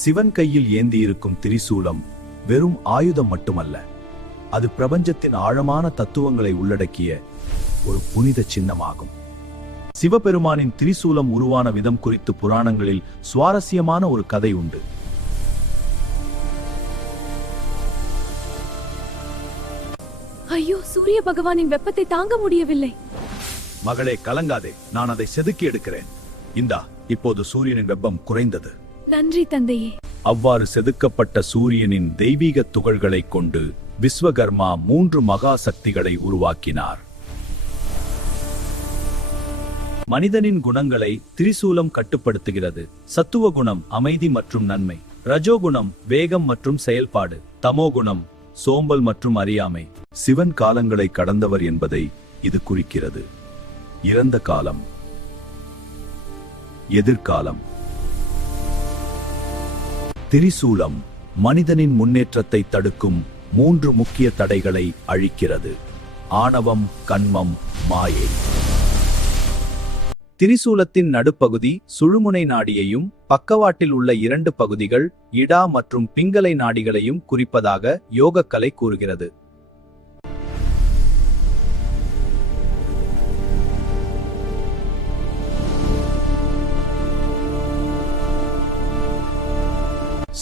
சிவன் கையில் ஏந்தியிருக்கும் திரிசூலம் வெறும் ஆயுதம் மட்டுமல்ல, அது பிரபஞ்சத்தின் ஆழமான தத்துவங்களை உள்ளடக்கிய ஒரு புனித சின்னமாகும். சிவபெருமானின் திரிசூலம் உருவான விதம் குறித்து புராணங்களில் சுவாரஸ்யமான ஒரு கதை உண்டு. ஐயோ, சூரிய பகவானின் வெப்பத்தை தாங்க முடியவில்லை. மகளே, கலங்காதே, நான் அதை செதுக்கி எடுக்கிறேன். இந்தா, இப்போது சூரியனின் வெப்பம் குறைந்தது. நன்றி தந்தையே. அவ்வாறு செதுக்கப்பட்ட சூரியனின் தெய்வீக துகள்களைக் கொண்டு விஸ்வகர்மா 3 மகா சக்திகளை உருவாக்கினார். மனிதனின் குணங்களை திரிசூலம் கட்டுப்படுத்துகிறது. சத்துவ குணம் அமைதி மற்றும் நன்மை, ரஜோகுணம் வேகம் மற்றும் செயல்பாடு, தமோகுணம் சோம்பல் மற்றும் அறியாமை. சிவன் காலங்களை கடந்தவர் என்பதை இது குறிக்கிறது. இறந்த காலம், எதிர்காலம். திரிசூலம் மனிதனின் முன்னேற்றத்தை தடுக்கும் 3 முக்கிய தடைகளை அழிக்கிறது: ஆணவம், கண்மம், மாயை. திரிசூலத்தின் நடுப்பகுதி சுழுமுனை நாடியையும் பக்கவாட்டில் உள்ள 2 பகுதிகள் இடா மற்றும் பிங்களை நாடிகளையும் குறிப்பதாக யோகக்கலை கூறுகிறது.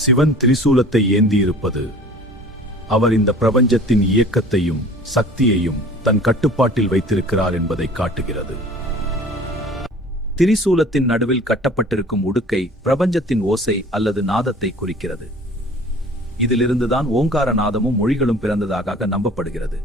சிவன் திரிசூலத்தை ஏந்தியிருப்பது அவர் இந்த பிரபஞ்சத்தின் இயக்கத்தையும் சக்தியையும் தன் கட்டுப்பாட்டில் வைத்திருக்கிறார் என்பதை காட்டுகிறது. திரிசூலத்தின் நடுவில் கட்டப்பட்டிருக்கும் உடுக்கை பிரபஞ்சத்தின் ஓசை அல்லது நாதத்தை குறிக்கிறது. இதிலிருந்துதான் ஓங்கார நாதமும் மொழிகளும் பிறந்ததாக நம்பப்படுகிறது.